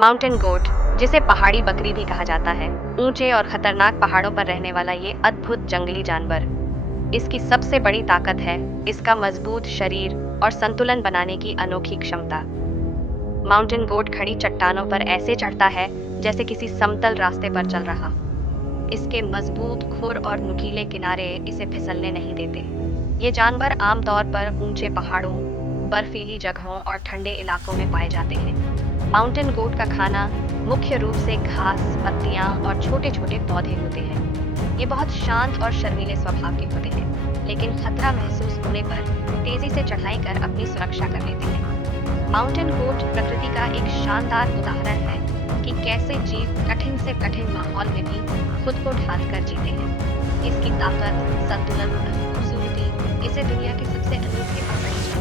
Mountain goat, जिसे पहाड़ी बकरी भी कहा जाता है, ऊंचे और खतरनाक पहाड़ों पर रहने वाला ये अद्भुत जंगली जानवर। इसकी सबसे बड़ी ताकत है इसका मजबूत शरीर और संतुलन बनाने की अनोखी क्षमता। माउंटेन गोट खड़ी चट्टानों पर ऐसे चढ़ता है जैसे किसी समतल रास्ते पर चल रहा। इसके मजबूत खुर और नुकीले किनारे इसे फिसलने नहीं देते। ये जानवर आमतौर पर ऊंचे पहाड़ों, बर्फीली जगहों और ठंडे इलाकों में पाए जाते हैं। माउंटेन गोट का खाना मुख्य रूप से घास, पत्तियां और छोटे-छोटे पौधे होते हैं। ये बहुत शांत और शर्मीले स्वभाव के होते हैं, लेकिन खतरा महसूस होने पर तेजी से चढ़ाई कर अपनी सुरक्षा कर लेते हैं। माउंटेन गोट प्रकृति का एक शानदार उदाहरण है कि कैसे जीव कठिन से कठिन माहौल में भी खुद को ढाल कर जीते हैं। इसकी ताकत, संतुलन और खूबसूरती इसे दुनिया के सबसे अनोखे और